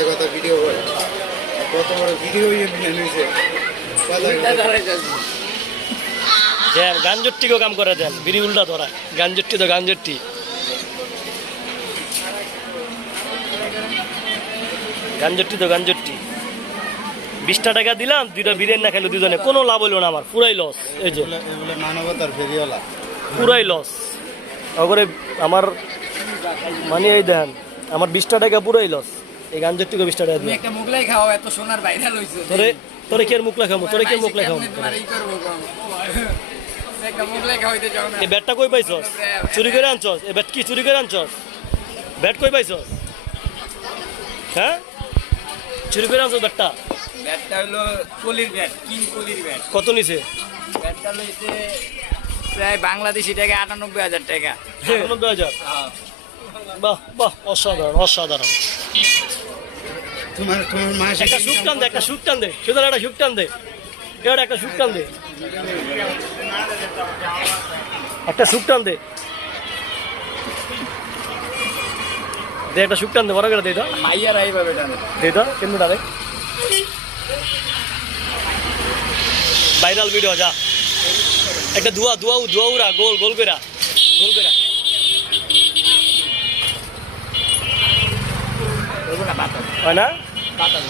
কথা কথা ভিডিও করে কত বড় ভিডিও হয়েছে গাঞ্জটিকেও কাম করে দেন বিড়ি উল্টা ধরা গাঞ্জটি তো গাঞ্জটি গাঞ্জটি তো গাঞ্জটি 20 টাকা দিলাম দুইটা বিরিয়ানি না খেলো দুজনে কোনো লাভ হইলো না আমার পুরাই লস এই যে মানবতার ফেরিওয়ালা পুরাই লস ওরে আমার মানে এই দেন আমার 20 টাকা পুরাই লস এই গাঞ্জটিকে 20 টাকা তুমি একটা মুগলাই খাও এত সোনার ভাইরাল হইছো তোরে কি আর মুখলা খামু তোরে কি মুখলা খামু একটা মুগলাই খাওয়াইতে যাও না এই ব্যাটটা কই পাইছস চুরি করে আনছস এই ব্যাট কি চুরি করে আনছস ব্যাট কই পাইছস হ্যাঁ চুরি করে আনছস ব্যাটটা হলো কলির ব্যাট কিং কলির ব্যাট কত নিছে ব্যাটটা লইতে প্রায় বাংলাদেশি টাকা ৯৮,০০০ টাকা ৯৮,০০০ বাহ বাহ অসাধারণ অসাধারণ তোমার মাস একটা সুখ টান দে সুতরাং একটা সুখ টান দে এবার একটা সুখ টান দে একটা সুখ টান দে একটা সুখ টান দে বড় করে দে তো মাইয়ার আইভাবে টানে দে তো কেমন টানে ভাইরাল ভিডিও যা একটা দুয়া গোল কইরা না বাতাস হয় না বাতাস